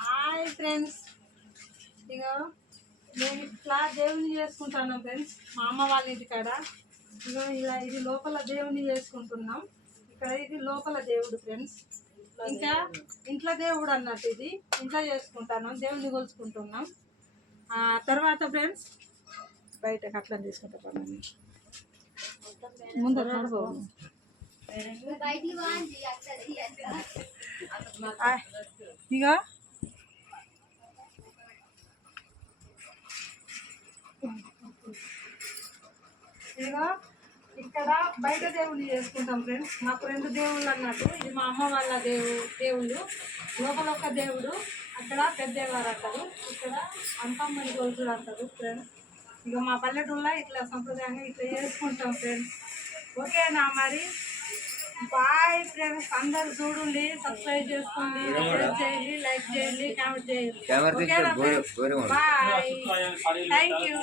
Hi friends, ఇక మేము ఇట్లా దేవుని చేసుకుంటున్నాం ఫ్రెండ్స్. మా అమ్మ వాళ్ళ ఇంటి కాడ ఇక ఇలా ఇది లోపల దేవుని చేసుకుంటున్నాం. ఇక్కడ ఇది లోపల దేవుడు ఫ్రెండ్స్. ఇంకా ఇంట్లో దేవుడు అన్నట్టు ఇది ఇంట్లో చేసుకుంటున్నాం, దేవుని కొలుచుకుంటున్నాం. తర్వాత ఫ్రెండ్స్ బయటకు అట్లా తీసుకుంటాం. ముందర ఇక ఇక్కడ బయట దేవుళ్ళు చేసుకుంటాం ఫ్రెండ్స్. మాకు 2 దేవుళ్ళు అన్నట్టు. ఇది మా అమ్మ వాళ్ళ దేవుళ్ళు. లోపల ఒక దేవుడు, అక్కడ పెద్దవారు అంటారు, ఇక్కడ అంతమ్మని కొలుసులు అంటారు ఫ్రెండ్స్. ఇక మా పల్లెటూళ్ళలో ఇట్లా సంప్రదాయంగా ఇట్లా చేసుకుంటాం ఫ్రెండ్స్. ఓకేనా మరి? బాయ్ ఫ్రెండ్స్, అందరు చూడండి, సబ్స్క్రైబ్ చేసుకోండి, షేర్ చేయండి, లైక్ చేయండి, కామెంట్ చేయండి. ఓకేనా ఫ్రెండ్స్? Bye, thank you.